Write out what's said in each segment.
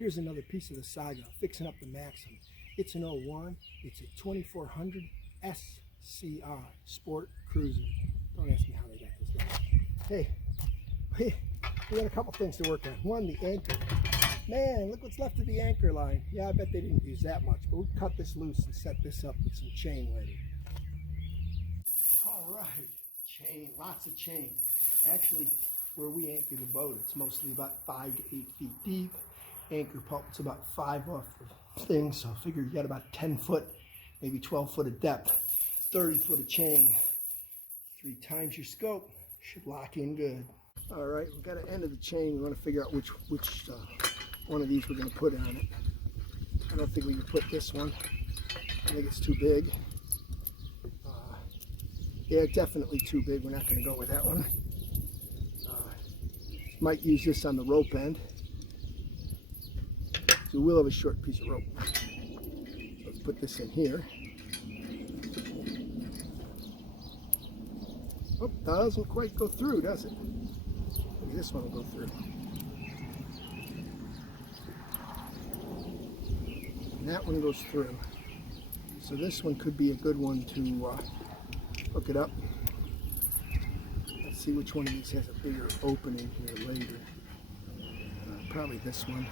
Here's another piece of the saga, fixing up the Maxim. It's an 01. It's a 2400 SCR Sport Cruiser. Don't ask me how they got this guy. Hey, we got a couple things to work on. One, the anchor. Man, look what's left of the anchor line. Yeah, I bet they didn't use that much, but we'll cut this loose and set this up with some chain later. All right, chain, lots of chain. Actually, where we anchor the boat, it's mostly about 5 to 8 feet deep. Anchor pulp's about 5 off the thing, so I figure you got about 10 foot, maybe 12 foot of depth, 30 foot of chain. 3 times your scope, should lock in good. All right, we've got an end of the chain. We want to figure out which one of these we're going to put on it. I don't think we can put this one. I think it's too big. Yeah, definitely too big. We're not going to go with that one. Might use this on the rope end. So we'll have a short piece of rope. So let's put this in here. Oh, doesn't quite go through, does it? Maybe this one will go through. And that one goes through. So this one could be a good one to hook it up. Let's see which one of these has a bigger opening here later. Probably this one.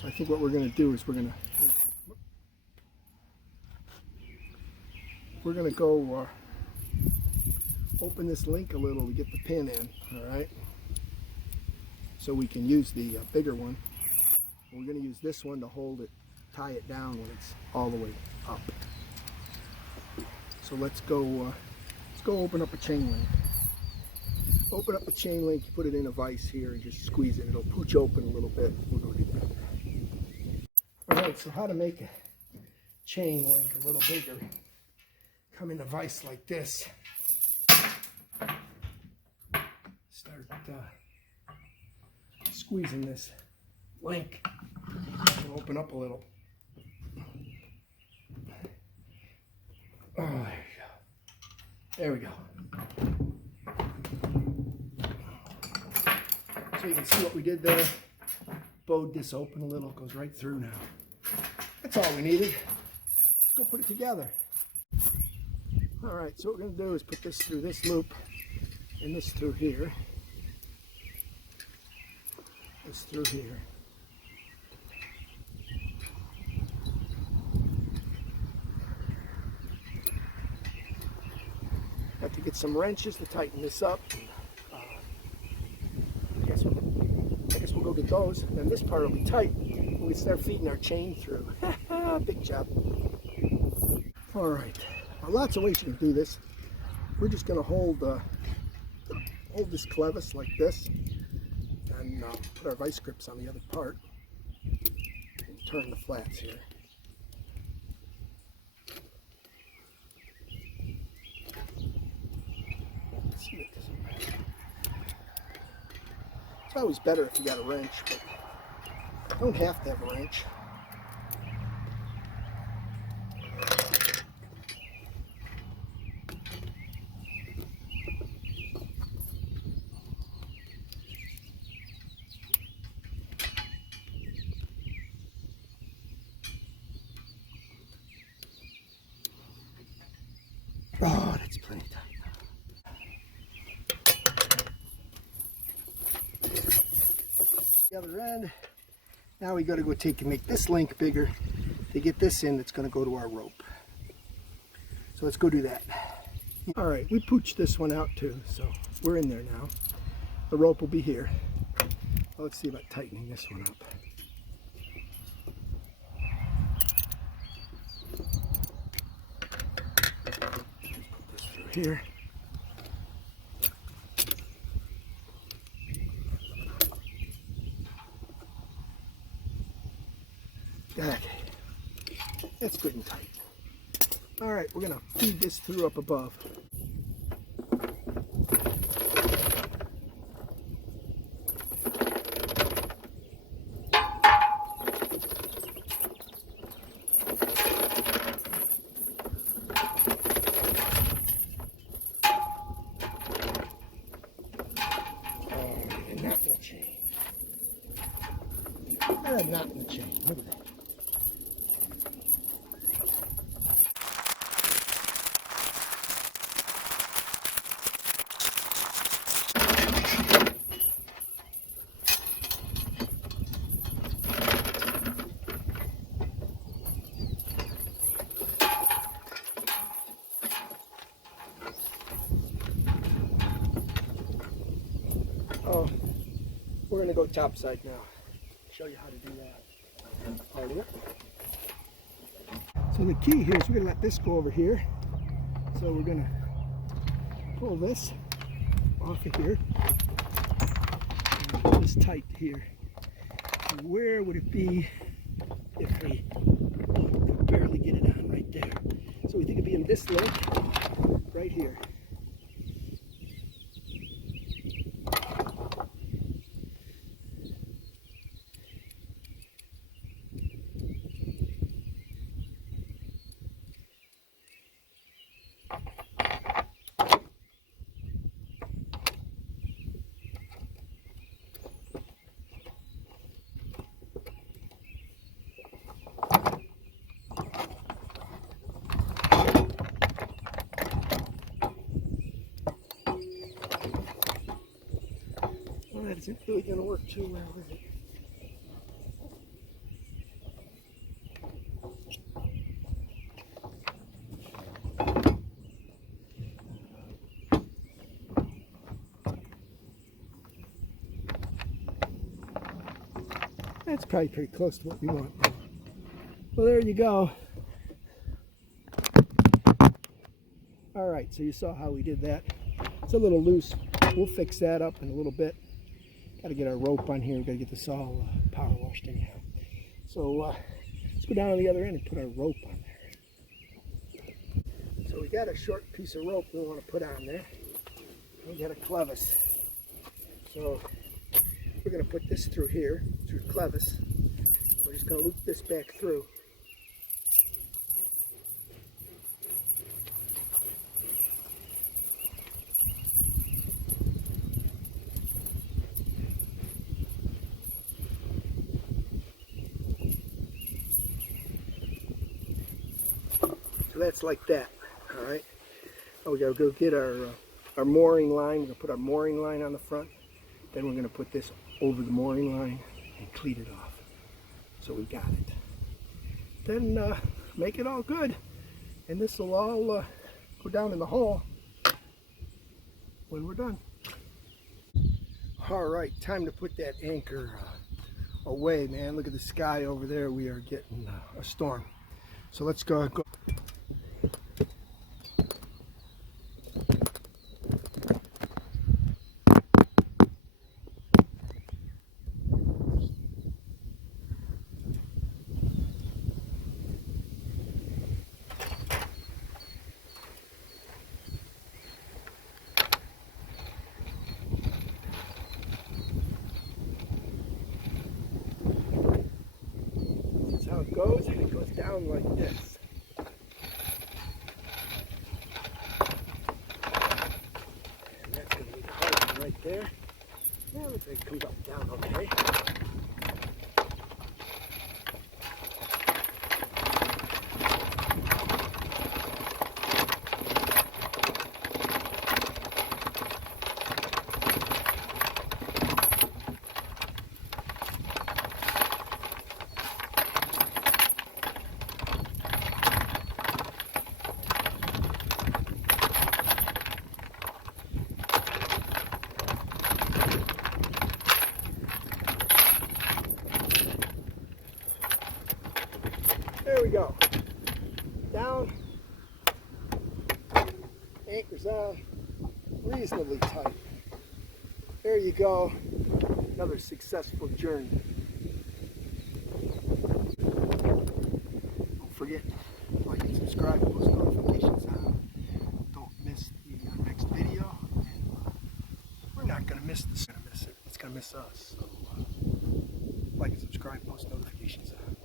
So I think what we're going to do is we're going to go open this link a little to get the pin in, all right? So we can use the bigger one. We're going to use this one to hold it, tie it down when it's all the way up. So let's go open up a chain link. Open up the chain link, put it in a vise here and just squeeze it. It'll pooch open a little bit. We'll go do that. All right, so how to make a chain link a little bigger. Come in a vise like this. Start squeezing this link. It'll open up a little. Oh, there we go. So you can see what we did there. Bowed this open a little, goes right through now. That's all we needed. Let's go put it together. All right, so what we're going to do is put this through this loop and this through here. This through here. Have to get some wrenches to tighten this up. I guess we'll go get those. And then this part will be tight when we start feeding our chain through. Big job. All right. Well, lots of ways you can do this. We're just going to hold this clevis like this, and put our vice grips on the other part, and turn the flats here. Let's see what this is. It's always better if you got a wrench, but you don't have to have a wrench. Oh, that's plenty tight. The other end. Now we got to go take and make this link bigger to get this in. That's going to go to our rope. So let's go do that. All right, we pooched this one out too, so we're in there now. The rope will be here. Well, let's see about tightening this one up. Here. Okay. That's good and tight. All right, we're gonna feed this through up above. Not that chain. Look at that knot in the chain. Look at that. Oh, we're going to go topside now. Show you how to do that. Harder. So the key here is we're going to let this go over here. So we're going to pull this off of here and pull this tight here. And where would it be if we could barely get it on right there? So we think it'd be in this leg right here. Well, that isn't really going to work too well, is it? That's probably pretty close to what we want. Well, there you go. All right, so you saw how we did that. It's a little loose. We'll fix that up in a little bit. Got to get our rope on here. We've got to get this all power washed anyhow. So let's go down on the other end and put our rope on there. So we got a short piece of rope we want to put on there. We got a clevis. So we're going to put this through here, through clevis. We're just going to loop this back through. So that's like that, all right? Oh, we got to go get our mooring line. We're going to put our mooring line on the front. Then we're going to put this over the mooring line and cleat it off. So we got it. Then make it all good. And this will all go down in the hole when we're done. All right, time to put that anchor away, man. Look at the sky over there. We are getting a storm. So let's go. How it goes, and it goes down like this. And that's going to be the hard one right there. Now looks like it comes up and down okay. There we go. Down. Anchor's on. Reasonably tight. There you go. Another successful journey. Don't forget, like and subscribe, post notifications on. Don't miss the next video. And we're not going to miss this. It's going to miss us. So like and subscribe, post notifications on.